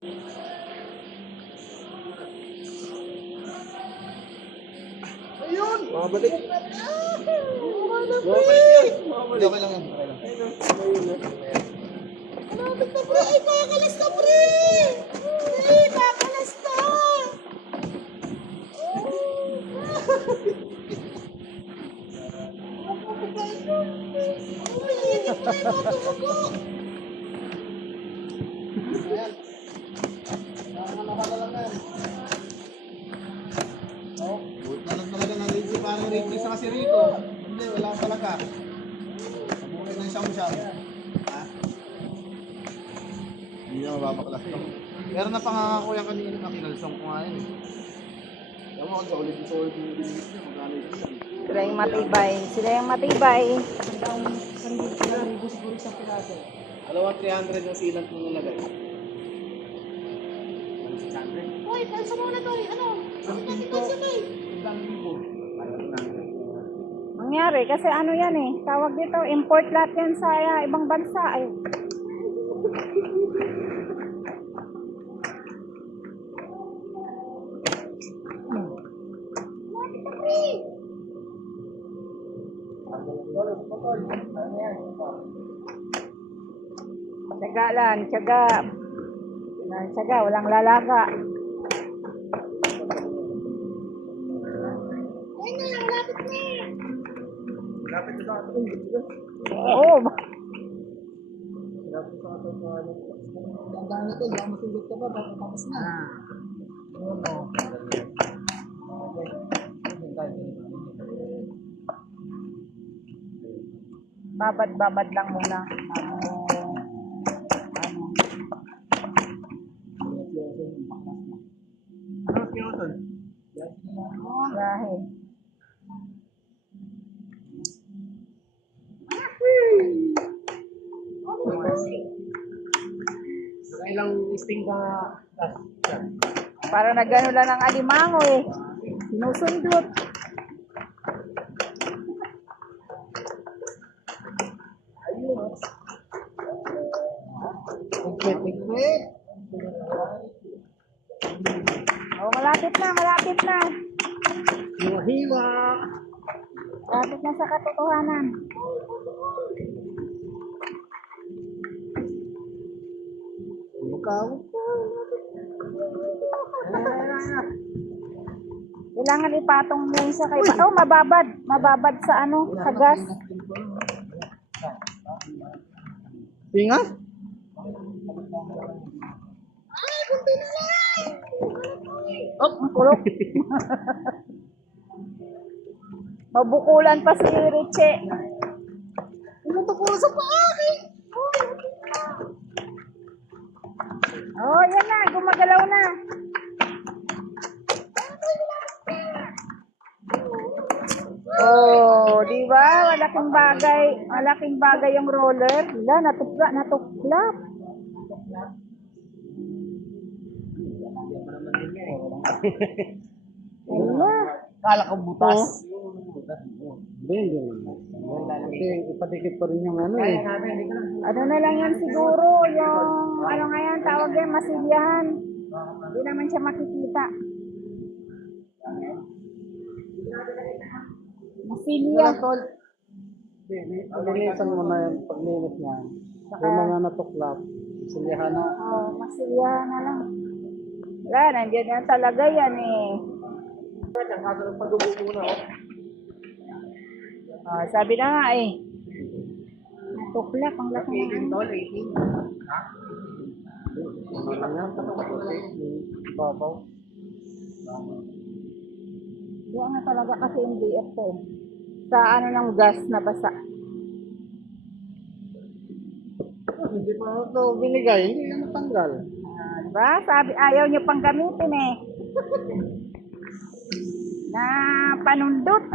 Ayun! Mabalik. Mabalik yan! Mabalik. Okay lang yan. Malapit na, pre! Ay, kakalas na, pre! Pre, kakalas na! Buti na lang talaga nandun si parang Ricky sa kasi Rico. Hindi, wala talaga. Sabukit ng siyam-siyam. Ha? Hindi na mababaklas to. Pero napangangako yan kanina, nakinalsong ko nga yun eh. Alam mo, sa ulit yung binigit niya, magkano ito yan. Sila yung matibay. Sila yung matibay. Alam mo, 300 yung silant mo nilagay. Uy, kalsa mo na to eh. Ano? Bakit natin magsabay? Mangyari kasi ano yan eh. Tawag dito, import lahat yan sa ibang bansa. Ay. Malapit na, pre! Tiyaga lang, tiyaga. Tiyaga, walang lalaga. Ayun na, malapit na! Lapit na sa ato. Oo. Lapit sa ato sa ano. Ang dami nito, baka masulot ka pa, baka tapos na. Babad-babad lang muna. Ano si Oson? Dahil. Ilang sting ka Para nagano lang ng alimango eh. Sinusundot. Tigpit. Oh, malapit na, malapit na. Hiwa-hiwa. Malapit na sa katotohanan. Mukaw. Kailangan ipatong mo yung sa kay... Oh, mababad. Mababad sa ano, sa gas. Pinga? Ay, kunti na lang! Oh, ang pulok. Mabukulan pa si Riche. Tumutukulo sa paa, eh! Oh, yan na. Gumagalaw na. Oh, di ba? Malaking bagay. Malaking bagay yung roller. Wala, natukla, natukla. Wala. Kala ko butas. Hindi. Kasi ipadikit pa rin yung ano eh. Ano na lang yan siguro, yung, ano nga yan, tawag yan, masilyahan. Hindi naman siya makikita. Masilya. Paglinisan mo na yan, paglinis niyan. Yung mga natuklap, isilihan na. Oh, masilyahan na lang. Wala, nandiyan na talaga yan eh. Oh, sabi na nga eh. Natuklap, ang laki na. 18 tol, 18. Ha? Ano lang yan? Babaw. Kaya nga talaga kasi yung DF to eh. Sa ano ng gas na basa. Hindi pa ito binigay, hindi yan natanggal. Diba? Sabi, ayaw nyo pang gamitin eh. Na panundot.